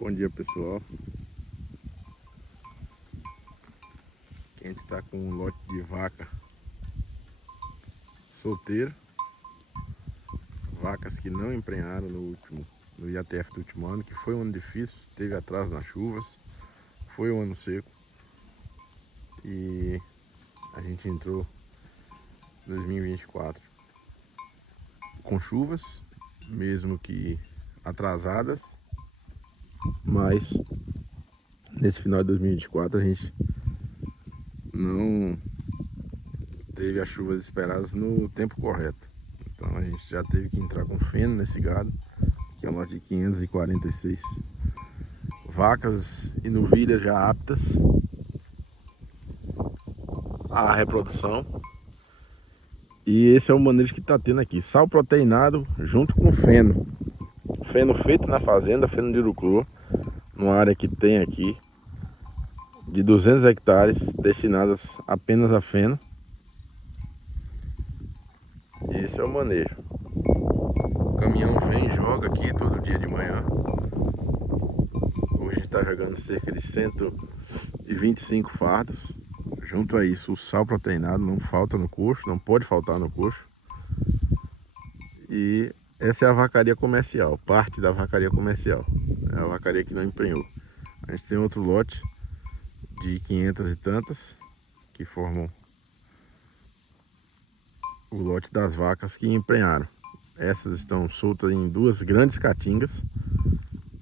Bom dia, pessoal. Aqui a gente está com um lote de vaca solteira, vacas que não emprenharam no IATF do último ano, que foi um ano difícil, teve atraso nas chuvas, foi um ano seco e a gente entrou em 2024 com chuvas, mesmo que atrasadas, mas nesse final de 2024 a gente não teve as chuvas esperadas no tempo correto. Então a gente já teve que entrar com feno nesse gado, que é um lote de 546 vacas e novilhas já aptas à reprodução. E esse é o manejo que está tendo aqui: sal proteinado junto com feno. Feno feito na fazenda, feno de urucuru, numa área que tem aqui de 200 hectares destinadas apenas a feno. Esse é o manejo. O caminhão vem e joga aqui todo dia de manhã. Hoje está jogando cerca de 125 fardos. Junto a isso, o sal proteinado não falta no coxo, não pode faltar no coxo. E essa é a vacaria comercial, parte da vacaria comercial. É a vacaria que não emprenhou. A gente tem outro lote de 500 e tantas que formam o lote das vacas que emprenharam. Essas estão soltas em duas grandes catingas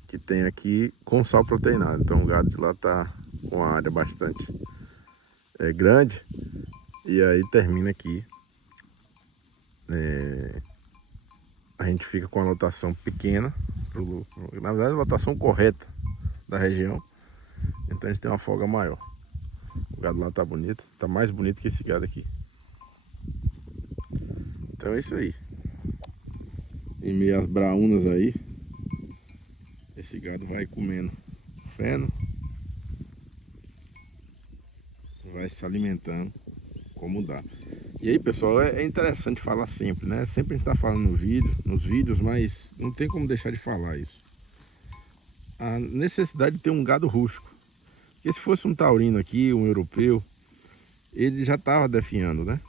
que tem aqui com sal proteinado. Então o gado de lá está com a área bastante grande. E aí termina aqui. A gente fica com a lotação pequena, na verdade a lotação correta da região. Então a gente tem uma folga maior. O gado lá tá bonito, tá mais bonito que esse gado aqui. Então é isso aí. Em meio às braunas aí, esse gado vai comendo feno, vai se alimentando como dá. E aí, pessoal, é interessante falar sempre, né? Sempre a gente está falando nos vídeos, mas não tem como deixar de falar isso. A necessidade de ter um gado rústico. Porque se fosse um taurino aqui, um europeu, ele já estava definhando, né?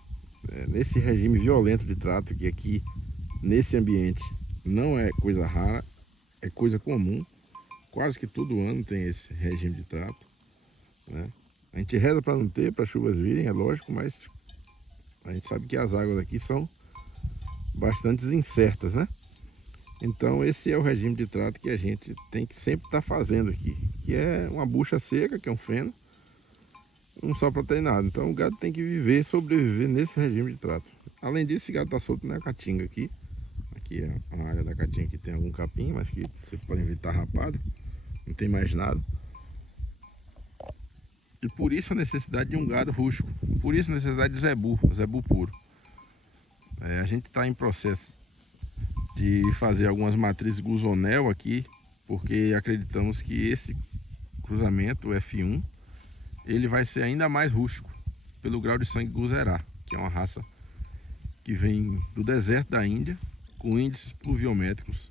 Nesse regime violento de trato, que aqui, nesse ambiente, não é coisa rara, é coisa comum. Quase que todo ano tem esse regime de trato, né? A gente reza para não ter, para as chuvas virem, é lógico, mas a gente sabe que as águas aqui são bastante incertas, né? Então esse é o regime de trato que a gente tem que sempre estar fazendo aqui, que é uma bucha seca, que é um feno, um sal proteinado. Então o gado tem que viver, sobreviver nesse regime de trato. Além disso, esse gado está solto na caatinga aqui. Aqui é a área da caatinga que tem algum capim, mas que vocês podem ver tá rapado, não tem mais nada. E por isso a necessidade de um gado rústico, por isso a necessidade de zebu puro. A gente está em processo de fazer algumas matrizes Guzonel aqui, porque acreditamos que esse cruzamento, o F1, ele vai ser ainda mais rústico, pelo grau de sangue Guzerá, que é uma raça que vem do deserto da Índia, com índices pluviométricos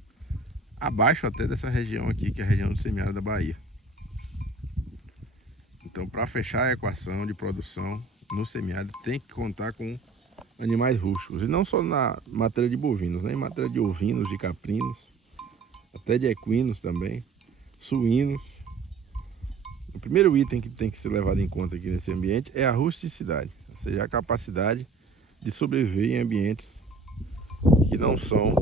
abaixo até dessa região aqui, que é a região do semiárido da Bahia. Então, para fechar a equação de produção no semiárido, tem que contar com animais rústicos. E não só na matéria de bovinos, né? Em matéria de ovinos, de caprinos, até de equinos também, suínos. O primeiro item que tem que ser levado em conta aqui nesse ambiente é a rusticidade, ou seja, a capacidade de sobreviver em ambientes que não são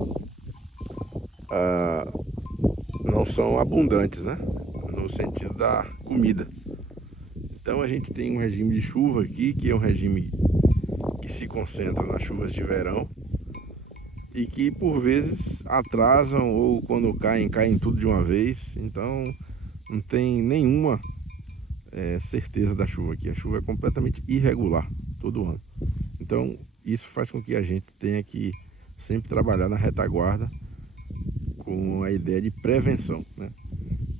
abundantes, né? No sentido da comida. Então a gente tem um regime de chuva aqui, que é um regime que se concentra nas chuvas de verão e que por vezes atrasam, ou quando caem tudo de uma vez. Então não tem nenhuma certeza da chuva aqui. A chuva é completamente irregular todo ano. Então isso faz com que a gente tenha que sempre trabalhar na retaguarda com a ideia de prevenção, né?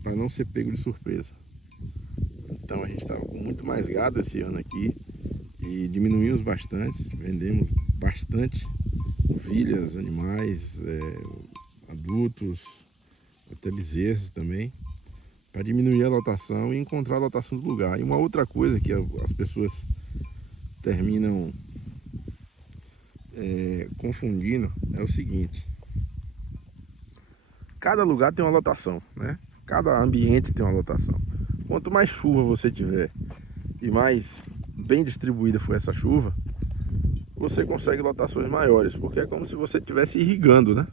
Para não ser pego de surpresa. Então a gente estava com muito mais gado esse ano aqui e diminuímos bastante, vendemos bastante ovelhas, animais, adultos, até bezerros também. para diminuir a lotação e encontrar a lotação do lugar. E uma outra coisa que as pessoas terminam confundindo é o seguinte: cada lugar tem uma lotação, né? Cada ambiente tem uma lotação. Quanto mais chuva você tiver e mais bem distribuída for essa chuva, você consegue lotações maiores, porque é como se você estivesse irrigando, né?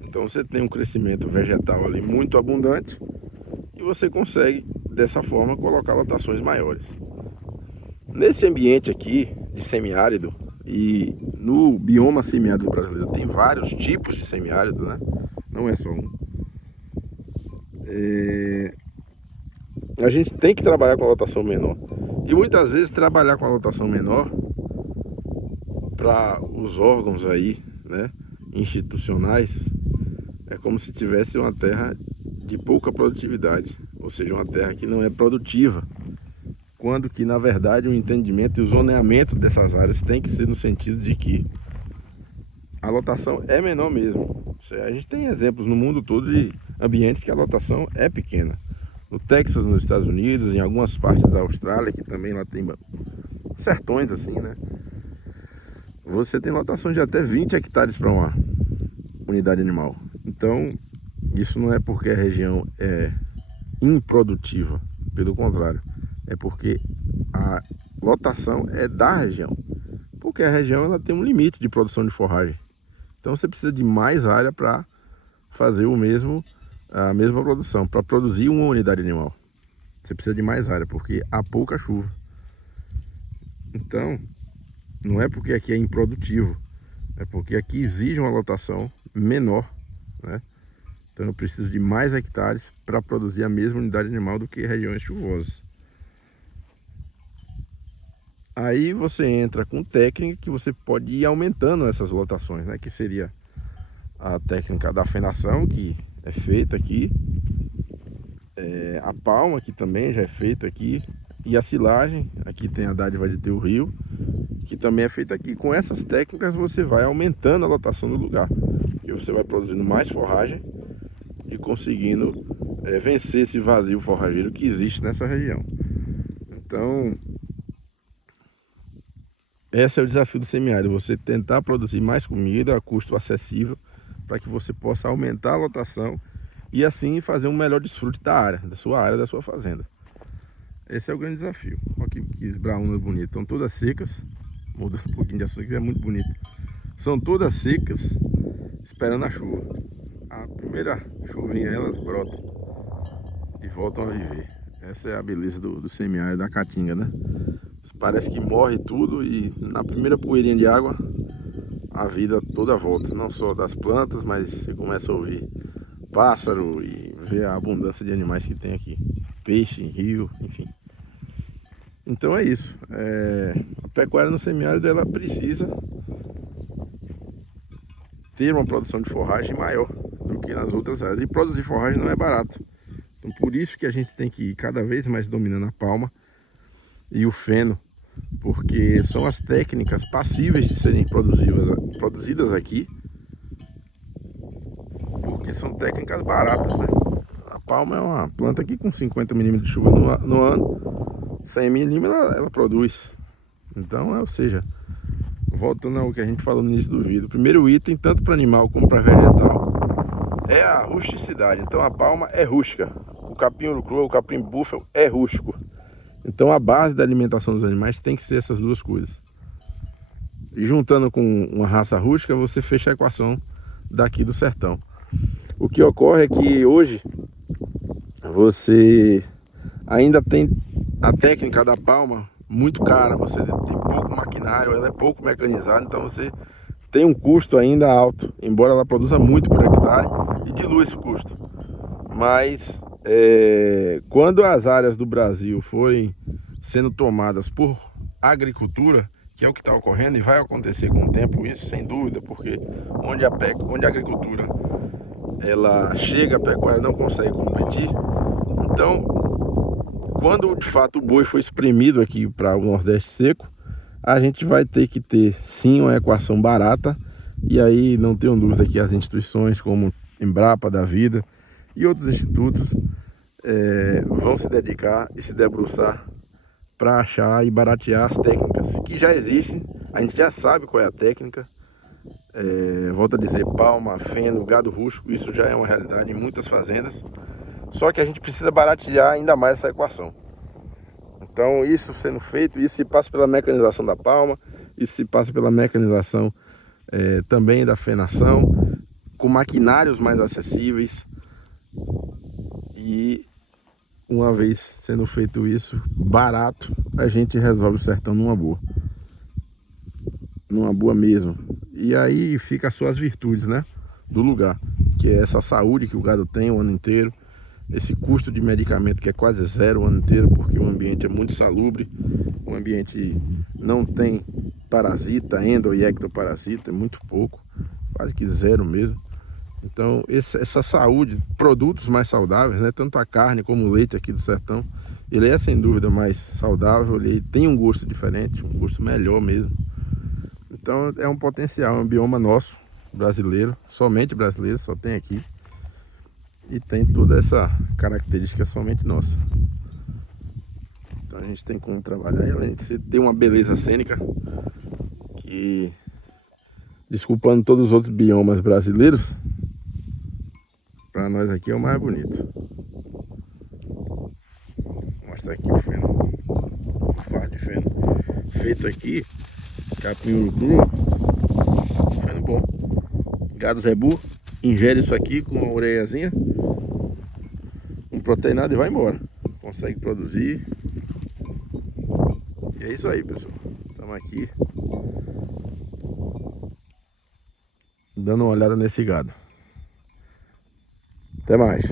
Então você tem um crescimento vegetal ali muito abundante e você consegue dessa forma colocar lotações maiores. Nesse ambiente aqui de semiárido, e no bioma semiárido brasileiro tem vários tipos de semiárido, né? Não é só um. A gente tem que trabalhar com a lotação menor. E muitas vezes trabalhar com a lotação menor para os órgãos aí, né, institucionais, é como se tivesse uma terra de pouca produtividade, ou seja, uma terra que não é produtiva, quando que na verdade o entendimento e o zoneamento dessas áreas tem que ser no sentido de que a lotação é menor mesmo. A gente tem exemplos no mundo todo de ambientes que a lotação é pequena. No Texas, nos Estados Unidos, em algumas partes da Austrália, que também lá tem sertões assim, né? Você tem lotação de até 20 hectares para uma unidade animal. Então, isso não é porque a região é improdutiva, pelo contrário, é porque a lotação é da região. Porque a região ela tem um limite de produção de forragem. Então você precisa de mais área para fazer a mesma produção, para produzir uma unidade animal. Você precisa de mais área, porque há pouca chuva. Então, não é porque aqui é improdutivo, é porque aqui exige uma lotação menor, né? Então eu preciso de mais hectares para produzir a mesma unidade animal do que regiões chuvosas. Aí você entra com técnica que você pode ir aumentando essas lotações, né? Que seria a técnica da fendação, que é feita aqui, a palma, que também já é feita aqui, e a silagem, aqui tem a dádiva de ter o rio, que também é feita aqui. Com essas técnicas você vai aumentando a lotação do lugar, e você vai produzindo mais forragem e conseguindo vencer esse vazio forrageiro que existe nessa região. Então, esse é o desafio do semiárido, você tentar produzir mais comida a custo acessível para que você possa aumentar a lotação e assim fazer um melhor desfrute da área, da sua fazenda. Esse é o grande desafio. Olha que esbraúna bonita. Estão todas secas, mudando um pouquinho de assunto que é muito bonito. São todas secas, esperando a chuva. A primeira chuvinha elas brotam e voltam a viver. Essa é a beleza do semiárido, da caatinga, né? Parece que morre tudo e na primeira poeirinha de água a vida toda volta, não só das plantas, mas você começa a ouvir pássaro e ver a abundância de animais que tem aqui, peixe, rio, enfim. Então é isso, a pecuária no semiárido ela precisa ter uma produção de forragem maior do que nas outras áreas, e produzir forragem não é barato. Então por isso que a gente tem que ir cada vez mais dominando a palma e o feno, porque são as técnicas passíveis de serem produzidas aqui, porque são técnicas baratas, né? A palma é uma planta que com 50 milímetros de chuva no ano, 100 milímetros ela produz. Então, ou seja, voltando ao que a gente falou no início do vídeo, o primeiro item, tanto para animal como para vegetal, é a rusticidade. Então a palma é rústica, o capim uruclô, o capim búfalo é rústico. Então a base da alimentação dos animais tem que ser essas duas coisas. E juntando com uma raça rústica, você fecha a equação daqui do sertão. O que ocorre é que hoje você ainda tem a técnica da palma muito cara. Você tem pouco maquinário, ela é pouco mecanizada, então você tem um custo ainda alto. Embora ela produza muito por hectare e dilui esse custo. Mas quando as áreas do Brasil forem sendo tomadas por agricultura, que é o que está ocorrendo e vai acontecer com o tempo, isso sem dúvida, porque onde a agricultura ela chega, a pecuária não consegue competir. Então, quando de fato o boi foi espremido aqui para o Nordeste seco, a gente vai ter que ter sim uma equação barata, e aí não tenho dúvida que as instituições como Embrapa da vida e outros institutos vão se dedicar e se debruçar para achar e baratear as técnicas que já existem. A gente já sabe qual é a técnica. Volto a dizer, palma, feno, gado rústico, isso já é uma realidade em muitas fazendas. Só que a gente precisa baratear ainda mais essa equação. Então isso sendo feito, isso se passa pela mecanização da palma, isso se passa pela mecanização também da fenação, com maquinários mais acessíveis. E uma vez sendo feito isso, barato, a gente resolve o sertão numa boa. Numa boa mesmo. E aí fica as suas virtudes, né? Do lugar, que é essa saúde que o gado tem o ano inteiro, esse custo de medicamento que é quase zero o ano inteiro, porque o ambiente é muito salubre, o ambiente não tem parasita, endo e ectoparasita, é muito pouco, quase que zero mesmo. Então essa saúde, produtos mais saudáveis, né? Tanto a carne como o leite aqui do sertão, ele é sem dúvida mais saudável, ele tem um gosto diferente, um gosto melhor mesmo. Então é um potencial, é um bioma nosso, brasileiro, somente brasileiro, só tem aqui. E tem toda essa característica somente nossa. Então a gente tem como trabalhar, e além de ter uma beleza cênica, que, desculpando todos os outros biomas brasileiros, para nós aqui é o mais bonito. Vou mostrar aqui o feno, o fardo de feno feito aqui, capim urubu, feno bom. Gado zebu, ingere isso aqui com uma orelhazinha, um proteinado e vai embora. Consegue produzir. E é isso aí, pessoal. Estamos aqui dando uma olhada nesse gado. Até mais.